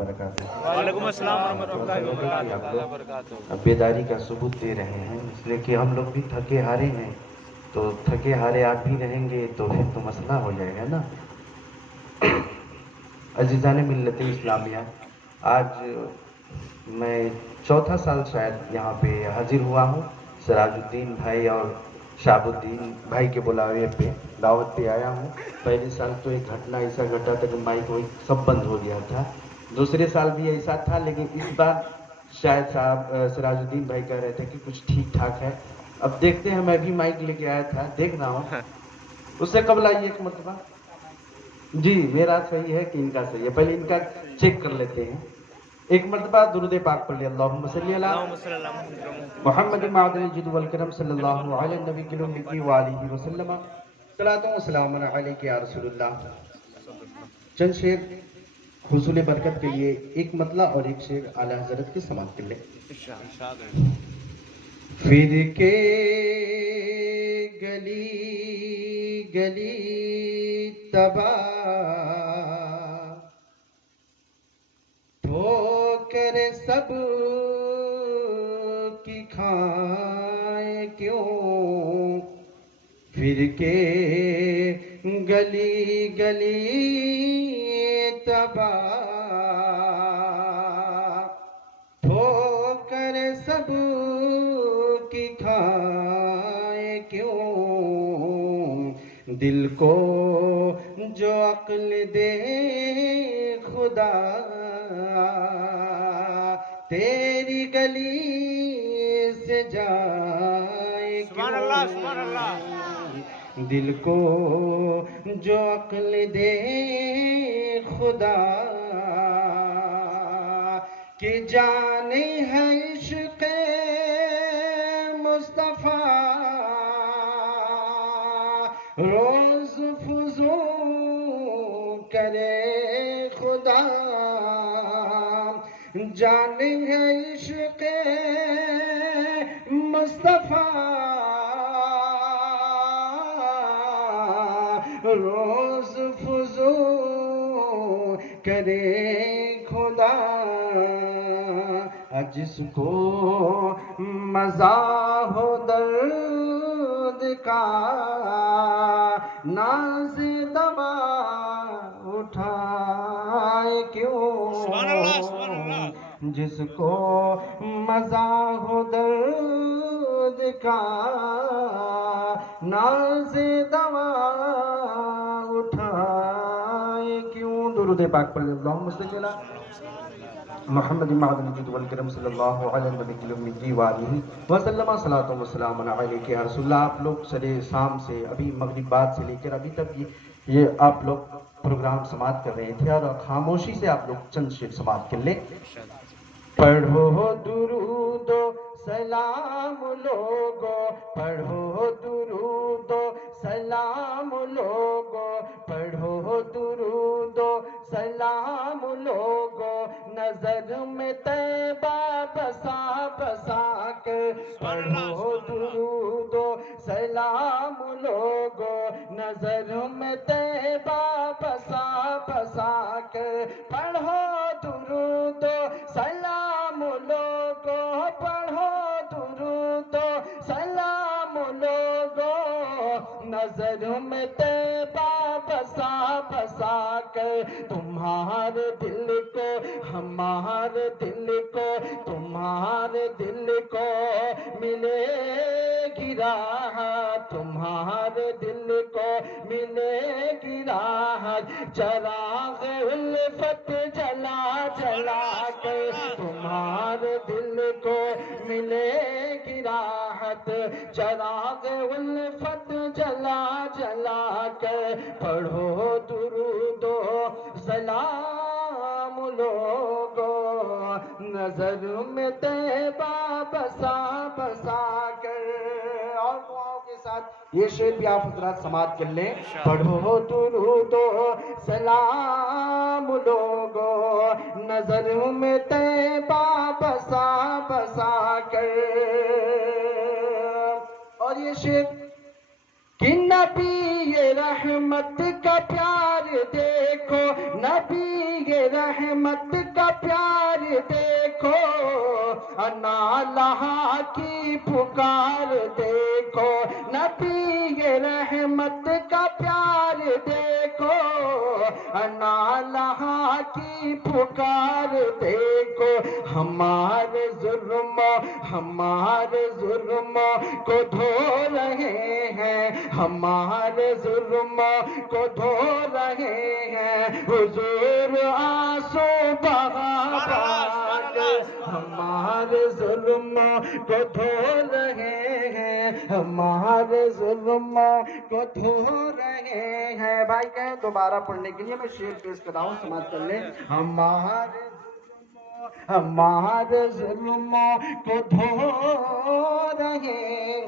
वबरकातुहू। वालेकुम अस्सलाम वरहमतुल्लाहि आप लोग वबरकातुहू। बेदारी का सबूत दे रहे हैं, इसलिए कि हम लोग भी थके हारे हैं, तो थके हारे आप भी रहेंगे तो फिर तो मसला हो जाएगा ना। अजीज़ान मिल्लत इस्लामिया, आज मैं चौथा साल शायद यहाँ पे हाजिर हुआ हूँ। सिराजुद्दीन भाई और शाहबुद्दीन भाई के बुलावे पे दावत पे आया हूँ। पहले साल तो एक घटना ऐसा घटा था कि माइक वाइक सब बंद हो गया था। दूसरे साल भी ऐसा था, लेकिन इस बार शायद साहब सिराजुद्दीन भाई कह रहे थे कि कुछ ठीक ठाक है। अब देखते हैं, मैं भी माइक लेके आया था, देख रहा हूँ। उससे कबल आइए एक मरतबा। जी, मेरा सही है कि इनका सही है, पहले इनका चेक कर लेते हैं। एक मरतबा दुरूद पाक पढ़ लिया, अल्लाहुम्मा सल्ली अला मुहम्मद मादल जिद वल करम सल्लल्लाहु अलैहि नबी की व आलिहि वसल्लम सलातो व सलाम अलैका या रसूलुल्लाह। चंद शेर हुसूल बरकत के लिए, एक मतला और एक शेर आला हजरत के समाप्त कर ले। फिर के गली गली तबाह ठोकर सब की खाए क्यों, फिर के गली गली तबाह ठोकर सब की खाए क्यों, दिल को जो अक्ल दे खुदा तेरी गली से जाए सुभान अल्लाह, सुभान अल्लाह। क्यों, दिल को जो अक्ल दे खुदा कि जाने है इश्क़ मुस्तफ़ा रोज फुजू करे खुदा, जाने है इश्क़ मुस्तफ़ा रोज फुजू करे खुदा, जिसको मज़ा हो दर्द का नाज़ दवा उठाए क्यों, जिसको मज़ा हो दर्द का नाज़ दवा उठाए क्यों। दुरूद पाक पढ़ लो, अल्लाहुम्मा सल्ली अला मुहम्मद मादल जिद वल करम सल्लल्लाहु अलैहि नबी व आलिहि वसल्लम सलातो व सलाम अलैका या रसूलल्लाह। आप लोग सरे शाम से अभी मगरिब बाद से लेकर अभी तक ये आप लोग प्रोग्राम समाप्त कर रहे थे, और खामोशी से आप लोग चंद शेर समाप्त कर ले। पढ़ो दुरूद सलाम लोगो, पढ़ो दुरूद सलाम लोगो, पढ़ो दुरूद सलाम लोगो, नजर में तैबा बसा बसा के, पढ़ो दुरूद सलाम लोगो, नजर में तैबा बसा बसा के, पढ़ो दुरूद सलाम लोगो, पढ़ो दुरूद सलाम लोगो, नजर में तैबा बसा बसा के, तुम्हारे दिल को हमारे दिल को, तुम्हारे दिल को मिलेगी राहत, तुम्हारे दिल को मिलेगी राहत, चराग उल्फत जला जला के, तुम्हारे दिल को मिलेगी राहत, चराग उल्फत जला जला के, पढ़ो दुरूद सलाम लोगो, नजर में तैबा बसा बसा कर। और दुआओं के साथ ये शेर भी आप हजरात समाप्त कर लें। पढ़ो दुरूद सलाम लोगो, नजर में तैबा बसा बसा कर। और ये शेर कि नबी ये रहमत का प्यार देखो, नबी ये रहमत का प्यार देखो, नालहा की पुकार देखो, नबी रहमत का प्यार देखो, नालहा की पुकार देखो। हमारे जुर्म को धो रहे हैं, हमारे जुर्म को धो रहे हैं, हुजूर आंसू बहा के हमारे जुल्म को धो रहे हैं, हमारे जुल्म को धो रहे हैं। भाई कहें दोबारा पढ़ने के लिए मैं शेर पेश कर रहा हूँ, समाप्त कर लें। हमारे जुल्म को धो रहे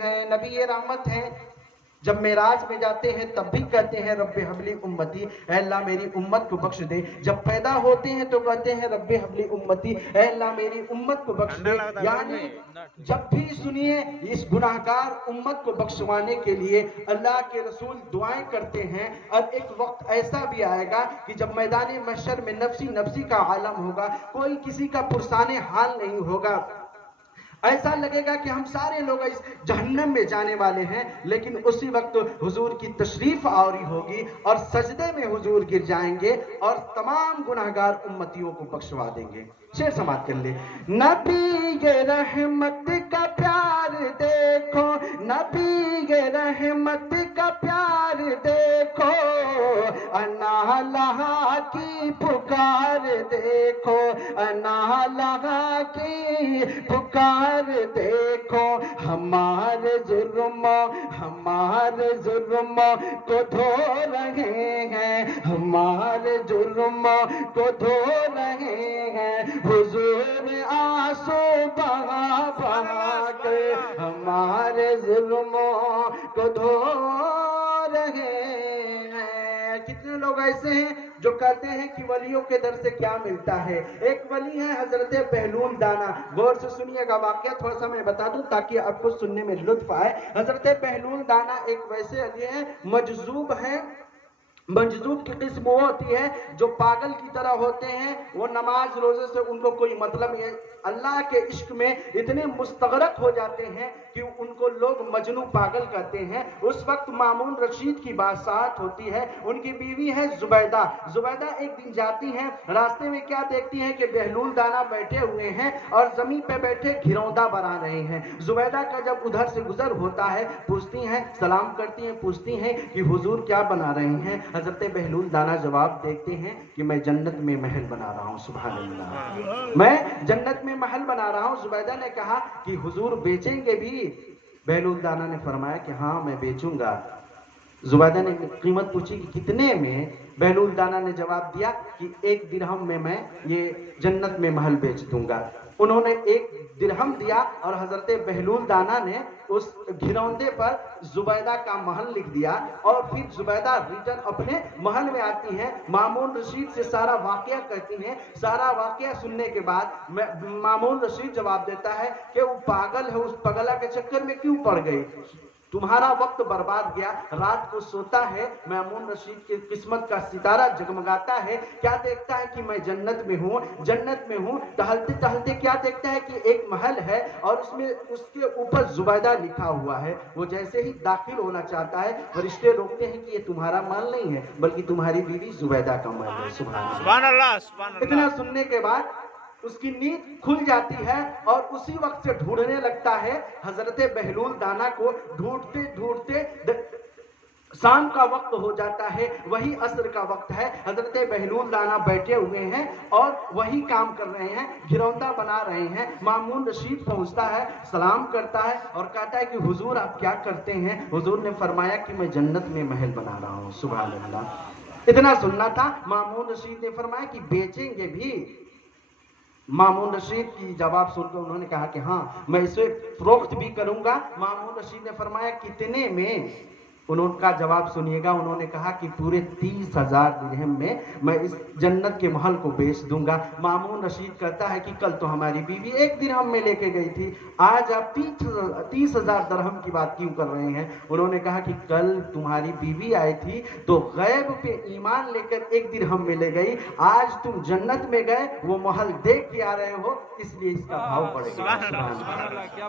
हैं। नबी ये रहमत है, जब मेराज में जाते हैं तब भी कहते हैं रब्बे हबली उम्मती, ऐ अल्लाह मेरी उम्मत को बख्श दे। जब पैदा होते हैं तो कहते हैं रब्बे हबली उम्मती, ऐ अल्लाह मेरी उम्मत को बख्श दे। यानी जब भी सुनिए इस गुनाहगार उम्मत को बख्शवाने के लिए अल्लाह के रसूल दुआएं करते हैं। और एक वक्त ऐसा भी आएगा कि जब मैदान महशर में नफ्सी नफ्सी का आलम होगा, कोई किसी का पुरसाने हाल नहीं होगा। ऐसा लगेगा कि हम सारे लोग इस जहन्नम में जाने वाले हैं, लेकिन उसी वक्त हुजूर की तशरीफ आवरी होगी और सजदे में हुजूर गिर जाएंगे और तमाम गुनाहगार उम्मतियों को बख्शवा देंगे। शेर समाप्त कर ले। नबी के रहमत का प्यार देखो, नबी के रहमत का प्यार देखो, अनालहा की पुकार देखो, अनालहा की पुकार देखो। हमारे जुर्म को धो रहे हैं, हमारे जुर्म को धो रहे हैं, हुजूर आंसू बहा के हमारे जुल्मों को धो रहे हैं। कितने लोग ऐसे हैं जो कहते हैं कि वलियों के दर से क्या मिलता है। एक वली है हजरत बहलूल दाना, गौर से सुनिएगा, वाकया थोड़ा सा मैं बता दूं ताकि आपको सुनने में लुत्फ आए। हजरत बहलूल दाना एक वैसे अली है, मजजूब है। मजजूब की किस्म वो होती है जो पागल की तरह होते हैं, वो नमाज रोजे से उनको कोई मतलब नहीं, अल्लाह के इश्क में इतने मुस्तगरक हो जाते हैं कि उनको लोग मजनू पागल कहते हैं। उस वक्त मामून रशीद की बासात होती है, उनकी बीवी है जुबैदा। जुबैदा एक दिन जाती हैं, रास्ते में क्या देखती हैं कि बहलूल दाना बैठे हुए हैं और जमीन पे बैठे घिरौंदा बना रहे हैं। जुबैदा का जब उधर से गुजर होता है, पूछती हैं, सलाम करती हैं, पूछती हैं कि हुजूर क्या बना रहे हैं। हजरत बहलूल दाना जवाब देखते हैं कि मैं जन्नत में महल बना रहा हूँ। सुभान अल्लाह, मैं जन्नत में महल बना रहा हूँ। जुबैदा ने कहा कि हुजूर बेचेंगे भी? बहलूल दाना ने फरमाया कि हाँ मैं बेचूंगा। जुबैदा ने कीमत पूछी कि कितने में? बहलूल दाना ने जवाब दिया कि 1 दिरहम में मैं ये जन्नत में महल बेच दूंगा। उन्होंने 1 दिरहम दिया और हजरत बहलूल दाना ने उस घिरौंदे पर जुबैदा का महल लिख दिया। और फिर जुबैदा रिटर्न अपने महल में आती हैं, मामून रशीद से सारा वाकया कहती हैं। सारा वाकया सुनने के बाद मामून रशीद जवाब देता है कि वो पागल है, उस पगला के चक्कर में क्यों पड़ गई, तुम्हारा वक्त बर्बाद गया। रात को सोता है, मामून रशीद की किस्मत का सितारा जगमगाता है, क्या देखता है कि मैं जन्नत में हूँ, जन्नत में हूँ। टहलते टहलते क्या देखता है कि एक महल है और उसमें उसके ऊपर जुबैदा लिखा हुआ है। वो जैसे ही दाखिल होना चाहता है, फरिश्ते रोकते हैं कि ये तुम्हारा महल नहीं है बल्कि तुम्हारी बीवी जुबैदा का महल है। सुभान अल्लाह। इतना सुनने के बाद उसकी नींद खुल जाती है और उसी वक्त से ढूंढने लगता है हजरत बहलूल दाना को। ढूंढते ढूंढते शाम का वक्त हो जाता है, वही असर का वक्त है। हजरत बहलूल दाना बैठे हुए हैं और वही काम कर रहे हैं, घिरौंदा बना रहे हैं। मामून रशीद पहुंचता है, सलाम करता है और कहता है कि हुजूर आप क्या करते हैं? हुजूर ने फरमाया कि मैं जन्नत में महल बना रहा हूँ। सुभान अल्लाह। इतना सुनना था। मामून रशीद ने फरमाया कि बेचेंगे भी? मामून रशीद की जवाब सुनकर उन्होंने कहा कि हाँ मैं इसे फरोख्त भी करूंगा। मामून रशीद ने फरमाया कितने में? उनका जवाब सुनिएगा। उन्होंने कहा कि पूरे 30,000 दिरहम में मैं इस जन्नत के महल को बेच दूंगा। मामून रशीद कहता है कि कल तो हमारी बीवी 1 दिरहम में लेके गई थी, आज आप 30,000 दिरहम की बात क्यों कर रहे हैं? उन्होंने कहा कि कल तुम्हारी बीवी आई थी तो गैब पे ईमान लेकर 1 दिरहम में ले गई, आज तुम जन्नत में गए वो महल देख के आ रहे हो, इसलिए इसका भाव पड़ेगा।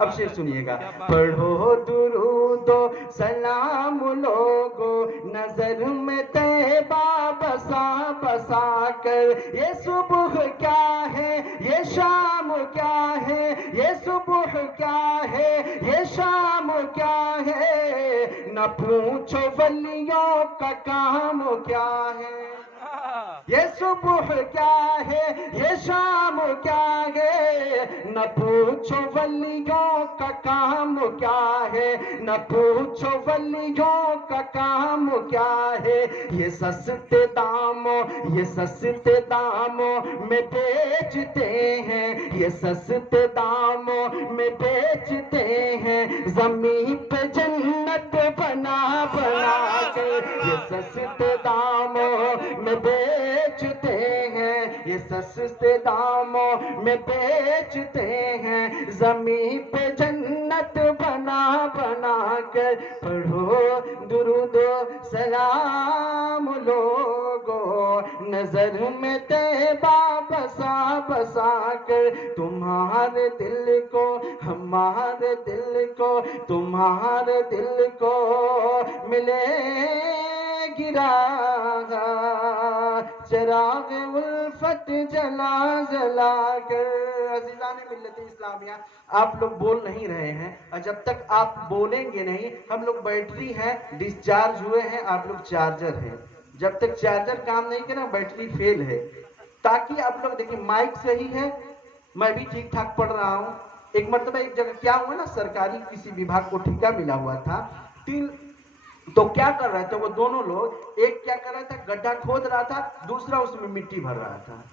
अब शेर सुनिएगा। पढ़ो दुरूदो सलाम लोगो, नजर में तैबा बसा बसा कर, ये सुबह क्या है ये शाम क्या है, ये सुबह क्या है ये शाम क्या है, न पूछो वलियों का काम क्या है। ये सुबह क्या है ये शाम क्या है, न पूछो वलियों का काम क्या है, न पूछो वलियों का काम क्या है। ये सस्ते दामों में बेचते हैं, ये सस्ते दामों में बेचते हैं, जमीन पे जन्नत बना बना कर, ये सस्ते दामों में बेचते हैं, ये सस्ते दामों में बेचते हैं, जमीन पे जन्नत बना बना कर। पढ़ो दुरूदो सलाम लोगो, नजर में तैबा बसा बसा कर, तुम्हारे दिल को हमारे दिल को तुम्हारे दिल को मिले गिरा चिराग उल्फत जला जला कर। अज़ीज़ान मिल्लत इस्लामिया, आप लोग बोल नहीं रहे हैं, और जब तक आप बोलेंगे नहीं, हम लोग बैटरी हैं, डिस्चार्ज हुए हैं, आप लोग चार्जर हैं, जब तक चार्जर काम नहीं करे बैटरी फेल है। ताकि आप लोग देखिए माइक सही है, मैं भी ठीक ठाक पढ़ रहा हूँ। एक मरतबा एक जगह क्या हुआ ना, सरकारी किसी विभाग को ठेका मिला हुआ था, तो क्या कर रहे थे वो दोनों लोग, एक क्या कर रहा था गड्ढा खोद रहा था, दूसरा उसमें मिट्टी भर रहा था,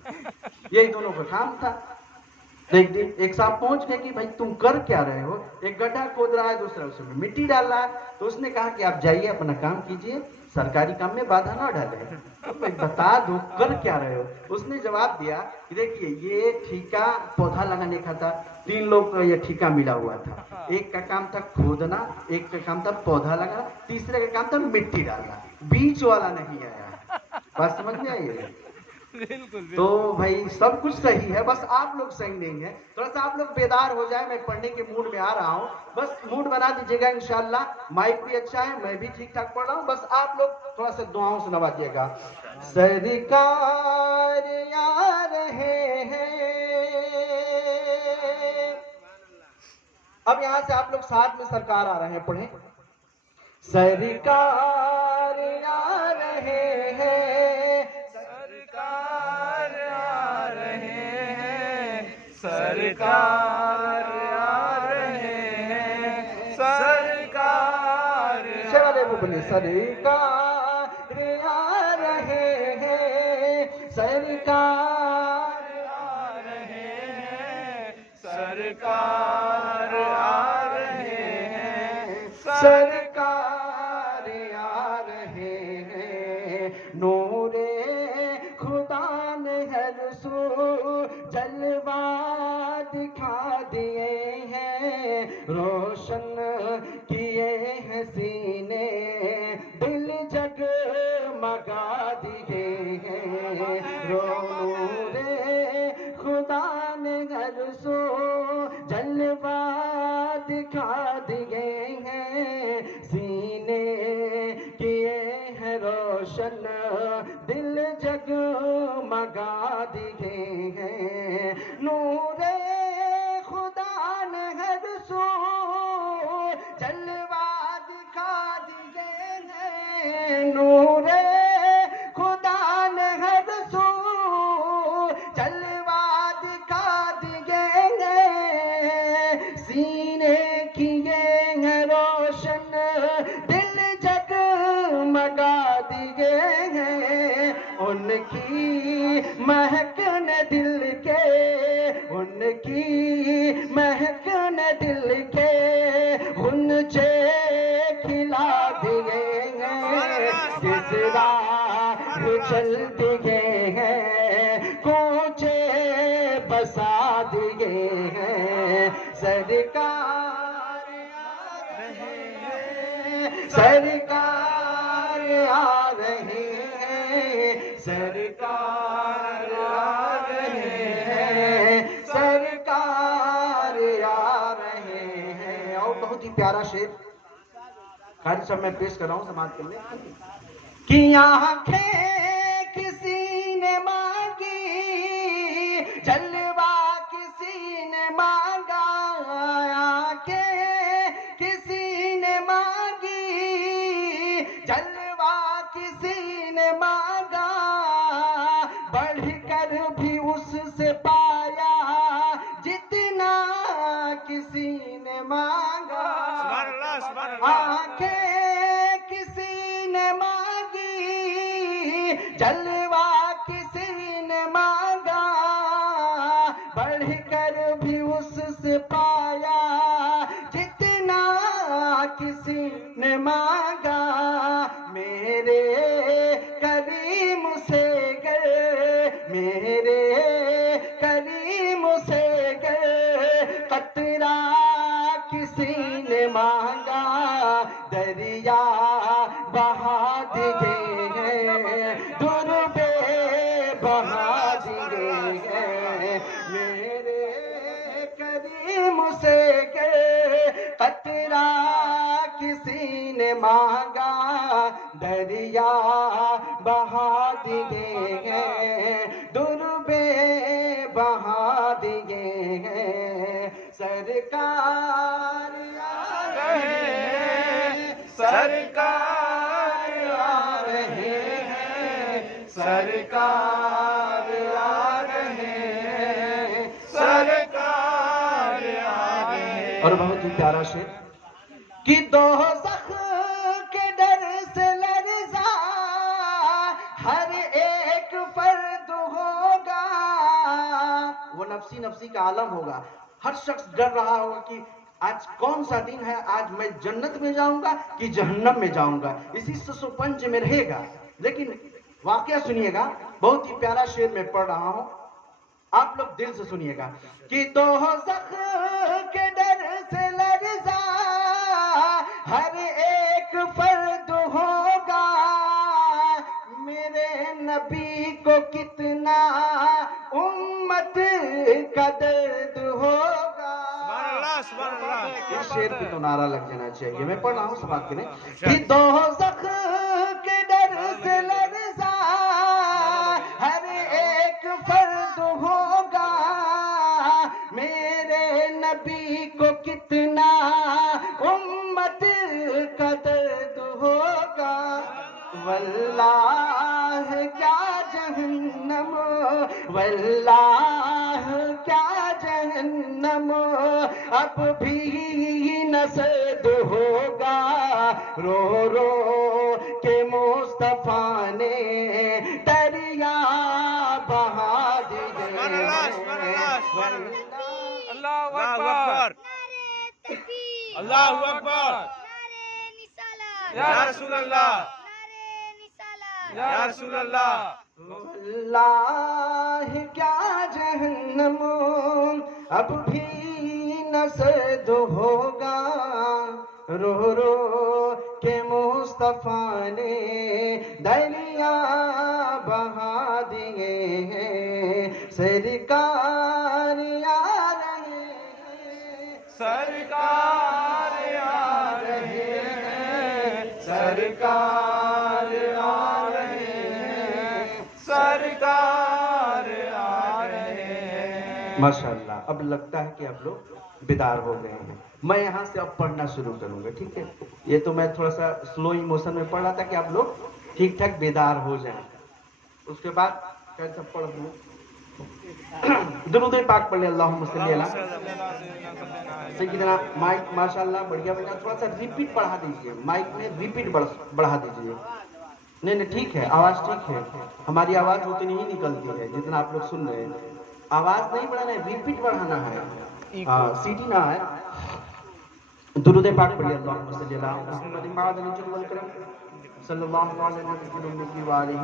यही दोनों का काम था। एक साहब पहुंच गए कि भाई तुम कर क्या रहे हो, एक गड्ढा खोद रहा है, दूसरा उसमें मिट्टी डाल रहा है। तो उसने कहा कि आप जाइए अपना काम कीजिए, सरकारी काम में बाधा ना डाले, तो भाई बता दो कर क्या रहे हो। उसने जवाब दिया कि देखिए ये ठेका पौधा लगाने का था, 3 लोग को ये ठेका मिला हुआ था, एक का काम था खोदना, एक का काम था पौधा लगाना, तीसरे का काम था मिट्टी डालना, बीच वाला नहीं आया। बात समझ में आई है? तो भाई सब कुछ सही है, बस आप लोग सही नहीं है। थोड़ा सा आप लोग बेदार हो जाए, मैं पढ़ने के मूड में आ रहा हूँ, बस मूड बना दीजिएगा इंशाल्लाह। माइक भी अच्छा है, मैं भी ठीक ठाक पढ़ रहा हूँ, बस आप लोग थोड़ा सा दुआओं से नवाजिएगा। सरकार आ रहे हैं, अब यहाँ से आप लोग साथ में सरकार आ रहे हैं, पढ़ें। सरकार आ रहे हैं, सरकार आ रहे हैं, सरकार आ रहे हैं, सरकार चले वो बोले सरकार आ रहे हैं, सरकार आ रहे हैं, सरकार आ रहे हैं, सरकार आ रहे हैं। नूरे खुदा ने हर सू जलवा दिखा दिए हैं, रोशन किए हैं सीने, दिल जगमगा दिए हैं। नूरे खुदा ने हर सू जलवा दिखा दिए हैं, सीने किए हैं रोशन, दिल जगमगा दिए हैं। नूरे खुदा ने हर सू जलवा दिखा दिए हैं, नूरे खुदा ने हर सू जलवा दिखा दिए हैं, सीने किए हैं रोशन, दिल जगमगा दिए हैं। उनकी महक ने दिल के, उन بسا دیے ہیں سرکار سرکار آ رہے ہیں سرکار آ رہے ہیں سرکار آ رہے ہیں اور بہت ہی پیارا شعر قاری صاحب میں پیش کر رہا ہوں سماعت کر لیں کہ آنکھیں کسی نے مانگی جلوہ کسی نے مانگا آنکھیں کسی نے مانگی جلوہ کسی نے مانگا بڑھ کر بھی اس سے پایا جتنا کسی نے مانگا سبحان اللہ سبحان اللہ آنکھیں کسی نے مانگی جلوہ کسی نے مانگا بڑھ کر بھی اس سے پایا جتنا کسی نے مانگا میرے کریم سے گر میرے کریم سے گر قطرہ کسی نے مانگا دریا بہا دیے ہیں در پہ بہا دیے ہیں میرے کریم سے قطرہ کسی نے مانگا دریا بہا دیے ہیں در پہ بہا دیے ہیں سرکار آ رہے ہیں سرکار آ رہے ہیں سرکار آ رہے ہیں سرکار آ رہے ہیں اور بہت ہی پیارا شعر کہ دوزخ کے ڈر سے لرزا ہر ایک فرد ہوگا وہ نفسی نفسی کا عالم ہوگا ہر شخص ڈر رہا ہوگا کہ آج کون سا دن ہے آج میں جنت میں جاؤں گا کہ جہنم میں جاؤں گا اسی سسپنج میں رہے گا لیکن واقعہ سنیے گا بہت ہی پیارا شعر میں پڑھ رہا ہوں آپ لوگ دل سے سنیے گا کہ دوزخ کے ڈر سے لرزا ہر ایک فرد ہوگا میرے نبی کو کتنا امت کا درد ہوگا سبحان اللہ اس شعر پہ تو نعرہ لگ جانا چاہیے میں پڑھ رہا ہوں سبات کریں کہ دوزخ کے ڈر سے لرزا ہر ایک فرد ہوگا میرے نبی کو کتنا امت کا درد ہوگا واللہ کیا جہنم واللہ کیا جہنم اب بھی نہ سرد ہوگا رو رو کے مصطفیٰ نے دریا بہا دیے اللہ اکبر اللہ اکبر یا رسول اللہ یا رسول اللہ اللہ کیا جہنم اب بھی نہ سرد ہوگا رو رو کے مصطفیٰ نے دریا بہا دیے ہیں سرکار آ رہے ہیں سرکار آ رہے ہیں سرکار آ رہے ہیں سرکار آ رہے ہیں ماشاءاللہ اب لگتا ہے کہ اب لوگ بیدار ہو گئے ہیں میں یہاں سے اب پڑھنا شروع کروں گا ٹھیک ہے یہ تو میں تھوڑا سا سلو ایموشن میں پڑھ رہا تھا کہ آپ لوگ ٹھیک ٹھاک بیدار ہو جائیں اس کے بعد کیسا پڑھ دوں درود پاک پڑھ لیں اللہم صلی علی سیدنا مائک ماشاءاللہ بڑھیا بڑھیا تھوڑا سا ریپیٹ بڑھا دیجیے مائک میں ریپیٹ بڑھا دیجیے نہیں ٹھیک ہے آواز ٹھیک ہے ہماری آواز اتنی ہی نکلتی ہے جتنا آپ لوگ سن رہے ہیں آواز نہیں بڑھانا ہے ریپیٹ بڑھانا ہے سیٹی نہ ہے درود پاک پڑھیے اللہم صلی علی محمد معدن الجود والکرم صلی اللہ علیہ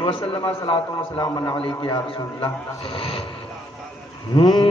وسلم وسلم صلاۃ و سلام علیک یا رسول اللہ ہوں